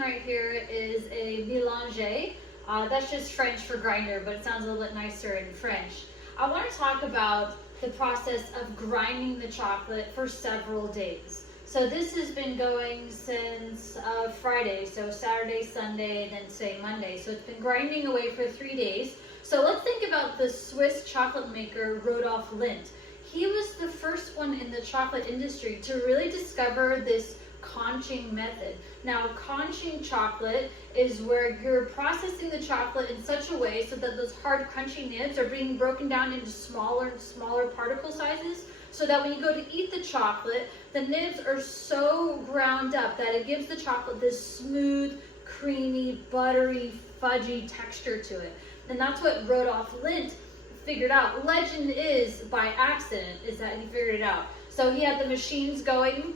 right here is a Melange. That's just French for grinder, but it sounds a little bit nicer in French. I want to talk about the process of grinding the chocolate for several days. So this has been going since Friday, so Saturday, Sunday, and then say Monday. So it's been grinding away for 3 days. So let's think about the Swiss chocolate maker Rodolphe Lindt. He was the first one in the chocolate industry to really discover this conching method. Now, conching chocolate is where you're processing the chocolate in such a way so that those hard, crunchy nibs are being broken down into smaller and smaller particle sizes, so that when you go to eat the chocolate, the nibs are so ground up that it gives the chocolate this smooth, creamy, buttery, fudgy texture to it. And that's what Rodolphe Lindt figured out. Legend is, by accident, is that he figured it out. So he had the machines going,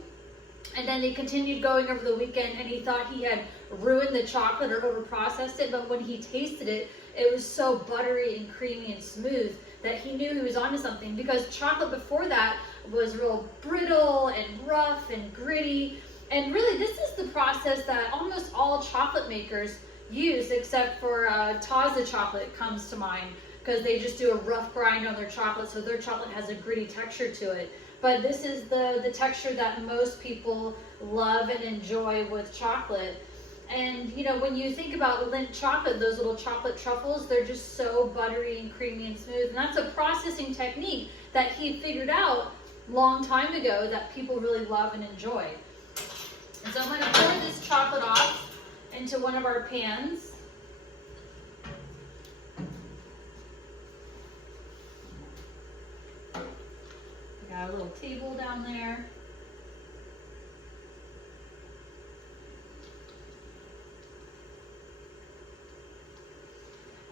and then they continued going over the weekend, and he thought he had ruined the chocolate or overprocessed it, but when he tasted it, it was so buttery and creamy and smooth that he knew he was onto something, because chocolate before that was real brittle and rough and gritty. And really, this is the process that almost all chocolate makers use, except for Taza chocolate comes to mind, because they just do a rough grind on their chocolate, so their chocolate has a gritty texture to it. But this is the texture that most people love and enjoy with chocolate. And you know, when you think about Lindt chocolate, those little chocolate truffles, they're just so buttery and creamy and smooth. And that's a processing technique that he figured out long time ago that people really love and enjoy. And so I'm going to pour this chocolate off into one of our pans. Got a little table down there.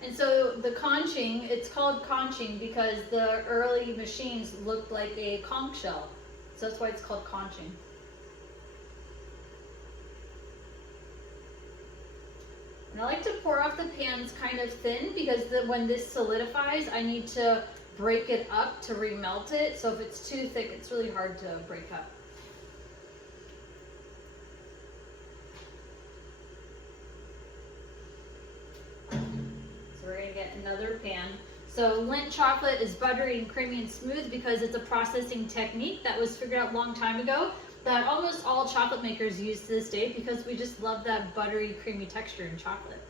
And so the conching, it's called conching because the early machines looked like a conch shell. So that's why it's called conching. And I like to pour off the pans kind of thin because when this solidifies, I need to break it up to remelt it. So if it's too thick, it's really hard to break up. So we're going to get another pan. So Lindt chocolate is buttery and creamy and smooth because it's a processing technique that was figured out a long time ago that almost all chocolate makers use to this day because we just love that buttery, creamy texture in chocolate.